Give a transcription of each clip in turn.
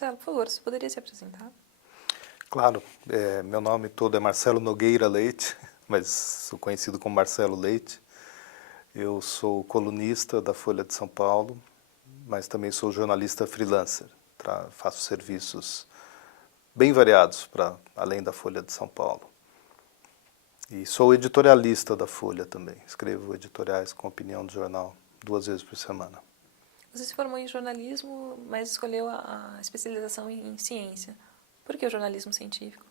Marcelo, por favor, você poderia se apresentar? Claro, meu nome todo é Marcelo Nogueira Leite, mas sou conhecido como Marcelo Leite. Eu sou colunista da Folha de São Paulo, mas também sou jornalista freelancer. Faço serviços bem variados para além da Folha de São Paulo. E sou editorialista da Folha também. Escrevo editoriais com opinião do jornal 2 vezes por semana. Você se formou em jornalismo, mas escolheu a especialização em ciência. Por que o jornalismo científico?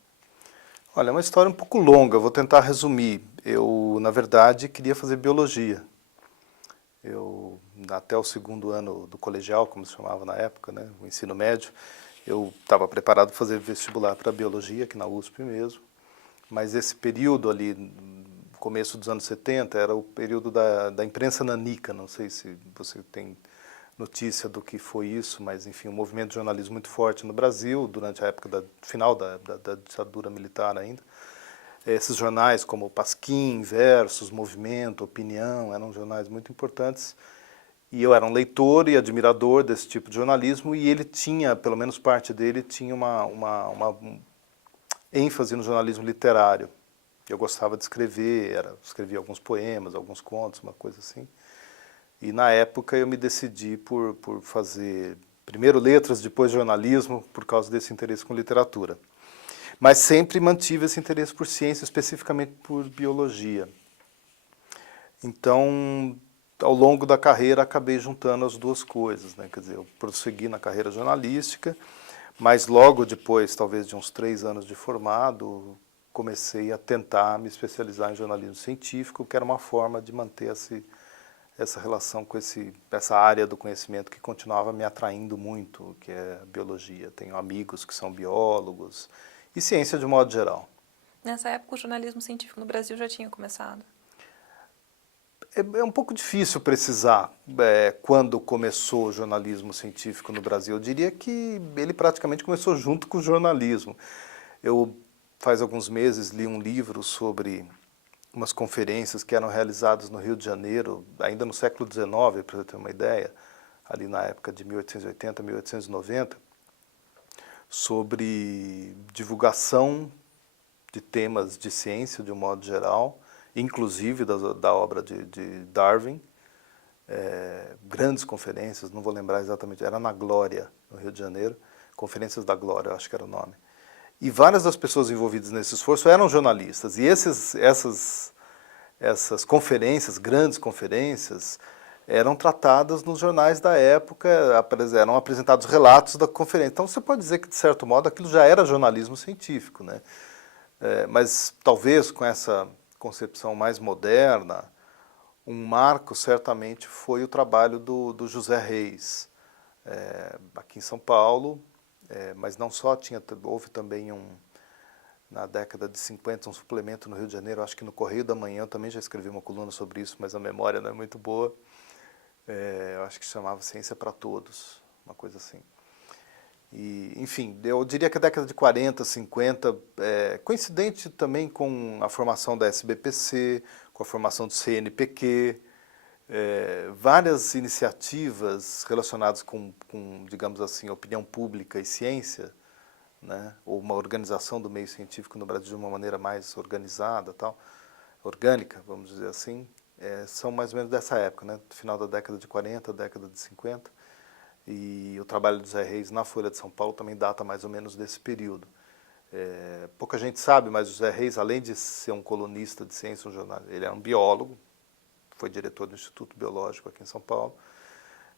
Olha, é uma história um pouco longa, vou tentar resumir. Eu, na verdade, queria fazer biologia. Eu, até o 2º ano do colegial, como se chamava na época, né, o ensino médio, eu estava preparado para fazer vestibular para biologia, aqui na USP mesmo. Mas esse período ali, começo dos anos 70, era o período da imprensa nanica. Não sei se você tem notícia do que foi isso, mas enfim, um movimento de jornalismo muito forte no Brasil, durante a época final da ditadura militar ainda. Esses jornais como Pasquim, Versus, Movimento, Opinião, eram jornais muito importantes. E eu era um leitor e admirador desse tipo de jornalismo, e ele tinha, pelo menos parte dele, tinha uma ênfase no jornalismo literário. Eu gostava de escrever, escrevia alguns poemas, alguns contos, uma coisa assim. E na época eu me decidi por fazer primeiro letras, depois jornalismo, por causa desse interesse com literatura. Mas sempre mantive esse interesse por ciência, especificamente por biologia. Então, ao longo da carreira, acabei juntando as duas coisas, né? Quer dizer, eu prossegui na carreira jornalística, mas logo depois, talvez de uns 3 anos de formado, comecei a tentar me especializar em jornalismo científico, que era uma forma de manter essa relação com essa área do conhecimento que continuava me atraindo muito, que é a biologia. Tenho amigos que são biólogos e ciência de modo geral. Nessa época, o jornalismo científico no Brasil já tinha começado. É um pouco difícil precisar quando começou o jornalismo científico no Brasil. Eu diria que ele praticamente começou junto com o jornalismo. Eu, faz alguns meses, li um livro sobre umas conferências que eram realizadas no Rio de Janeiro, ainda no século XIX, para você ter uma ideia, ali na época de 1880, 1890, sobre divulgação de temas de ciência de um modo geral, inclusive da obra de Darwin. Grandes conferências, não vou lembrar exatamente, era na Glória, no Rio de Janeiro, Conferências da Glória, eu acho que era o nome. E várias das pessoas envolvidas nesse esforço eram jornalistas. E essas conferências, grandes conferências, eram tratadas nos jornais da época, eram apresentados relatos da conferência. Então você pode dizer que, de certo modo, aquilo já era jornalismo científico, né? Mas talvez com essa concepção mais moderna, um marco certamente foi o trabalho do José Reis, aqui em São Paulo. Mas não só, houve também na década de 50 um suplemento no Rio de Janeiro, acho que no Correio da Manhã, eu também já escrevi uma coluna sobre isso, mas a memória não é muito boa. Eu acho que chamava Ciência para Todos, uma coisa assim. E, enfim, eu diria que a década de 40, 50, coincidente também com a formação da SBPC, com a formação do CNPq, várias iniciativas relacionadas com, digamos assim, opinião pública e ciência, né, ou uma organização do meio científico no Brasil de uma maneira mais organizada, orgânica, vamos dizer assim, são mais ou menos dessa época, né, final da década de 40, década de 50, e o trabalho do José Reis na Folha de São Paulo também data mais ou menos desse período. Pouca gente sabe, mas o José Reis, além de ser um colunista de ciência, ele é um biólogo, foi diretor do Instituto Biológico aqui em São Paulo.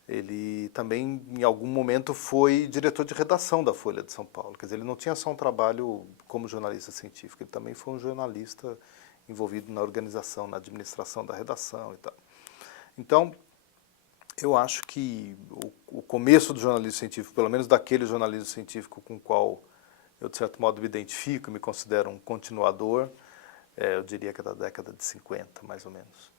Ele também, em algum momento, foi diretor de redação da Folha de São Paulo. Quer dizer, ele não tinha só um trabalho como jornalista científico, ele também foi um jornalista envolvido na organização, na administração da redação e tal. Então, eu acho que o começo do jornalismo científico, pelo menos daquele jornalismo científico com o qual eu, de certo modo, me identifico, me considero um continuador, eu diria que é da década de 50, mais ou menos.